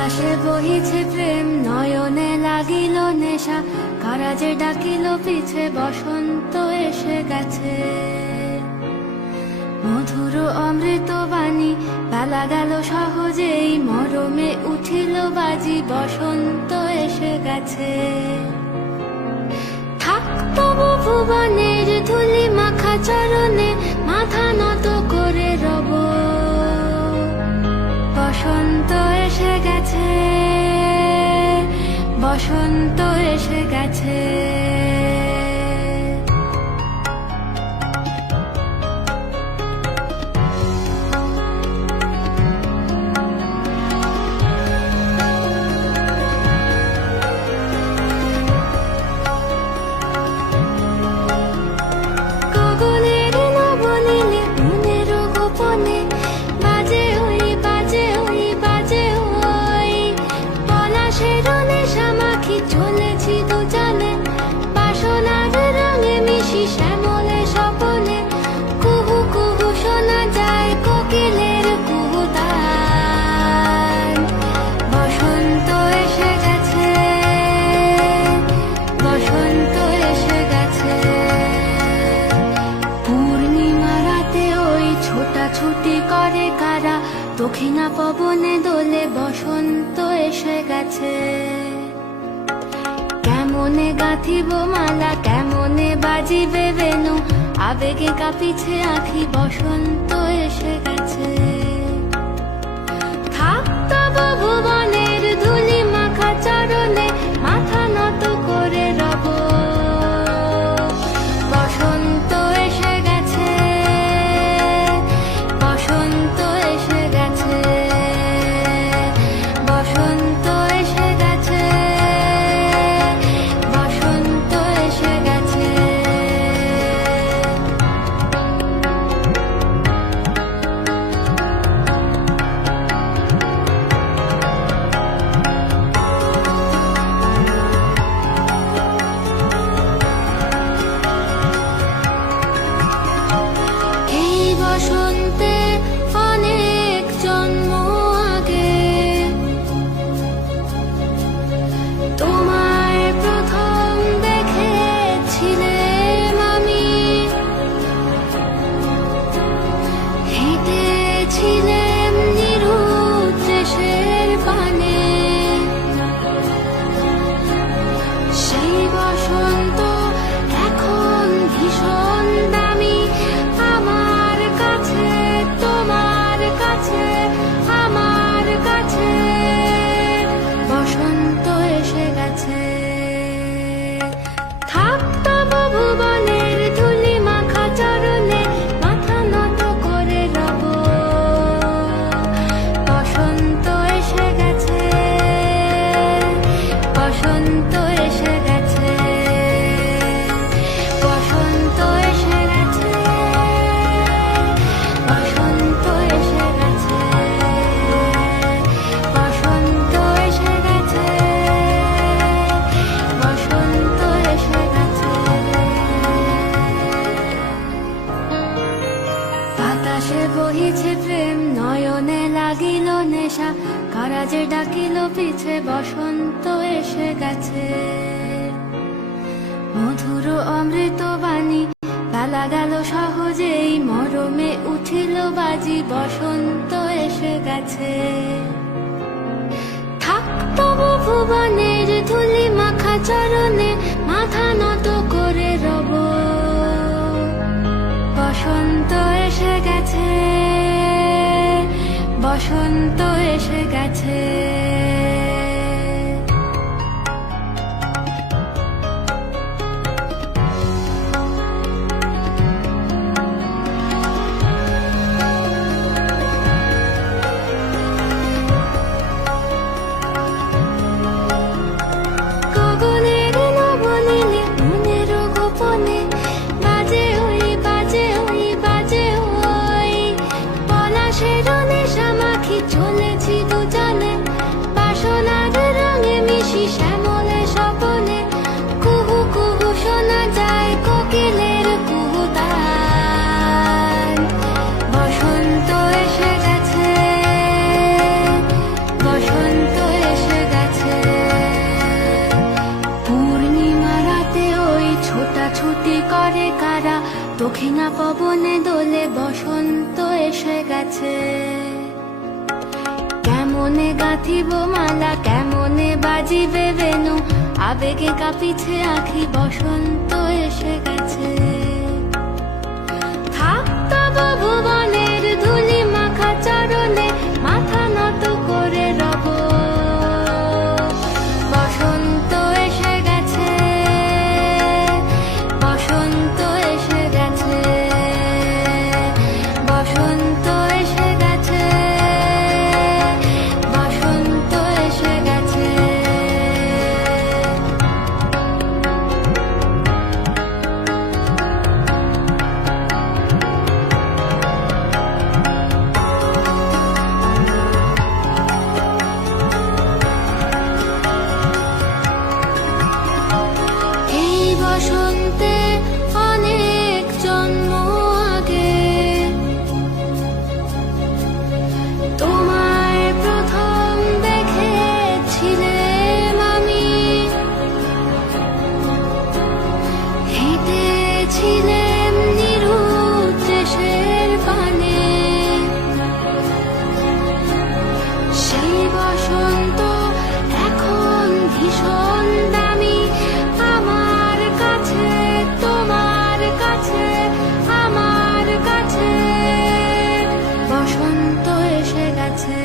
বাতাসে বহিছে প্রেম, নয়নে লাগিল নেশা, কারা যে ডাকিল পিছে, বসন্ত এসে গেছে। মধুর অমৃত বাণী, বেলা গেল সহজেই, মরমে উঠিল বাজি, বসন্ত এসে গেছে। থাক তবু ভুবনের ধুলি মাখা চরণে, মাথা নত করে রব। বসন্ত এসে গেছে, বসন্ত এসে গেছে। চলেছি দুজনে বাসনার রঙে মিশি, শ্যামলে স্বপনে কুহু কুহু শোনা যায় কোকিলের কুহুতান। বসন্ত এসে গেছে, বসন্ত এসে গেছে। পূর্ণিমা রাতে ওই ছোটাছুটি করে কারা, দক্ষিণা পবনে দোলে, বসন্ত এসে গেছে। কেমনে গাঁথিব মালা, কেমনে বাজিবে বেনু, আবেগে কাঁপিছে আঁখি, বসন্ত এসে গেছে। থাক তবু ভুবনের ধুলি মাখা চরণে, মাথা নত করে রব। বসন্ত এসে গেছে, বসন্ত এসে গেছে, বসন্ত এসে গেছে, বসন্ত এসে গেছে। এই বসন্তে অনেক জন্ম আগে, তোমায় প্রথম দেখেছিলাম আমি। হেঁটেছিলাম নিরুৎ দেশের পানে, সেই বসন্ত এখন ভীষণ দামি আমার কাছে, তোমার কাছে, আমার কাছে। বসন্ত এসে গেছে। থাক তবু ভুবনের ধুলি মাখা চরণে, মাথা নত করে রব। বসন্ত এসে গেছে, বসন্ত এসে গেছে, বসন্ত এসে গেছে, বসন্ত এসে গেছে, বসন্ত এসে গেছে, বসন্ত এসে গেছে। বাতাসে বহিছে প্রেম, নয়নে লাগিল নেশা, কারা যে ডাকিল পিছে, বসন্ত এসে গেছে। মধুর অমৃত বাণী, বেলা গেল সহজেই, মরমে উঠিল বাজি, বসন্ত এসে গেছে। থাক তবু ভুবনের ধুলি মাখা চরণে, মাথা নত করে রব। বসন্ত এসে গেছে, বসন্ত এসে গেছে। গগনের নবনীলে মনের গোপনে, বাজে ওই বাজে ওই বাজে ওই পলাশের নেশা মাখি, চলেছি দুজনে বাসনার রঙে মিশি, শ্যামলে স্বপনে কুহু কুহু শোনা যায় কোকিলের কুহুতান। বসন্ত এসে গেছে, বসন্ত দক্ষিণা পবনে দোলে বসন্ত এসে গেছে। কেমনে গাঁথিব মালা, কেমনে বাজিবে বেনু, আবেগে কাঁপিছে আখি, বসন্ত এসে গেছে। থাক তব ভুবনের ধুলি মাখা চরণে, মাথা নত করে রব। বসন্ত এসে গেছে, বসন্ত এসে গেছে, বসন্ত এসে গেছে, বসন্ত এসে গেছে। এই বসন্তে অনেক জন্ম আগে তোমায় প্রথম দেখেছিলাম আমি। হেঁটেছিলাম নিরুদ্দেশের পানে, সেই বসন্ত এখন ভীষণ দামি আমার কাছে, তোমার কাছে, আমার কাছে। বসন্ত এসে গেছে।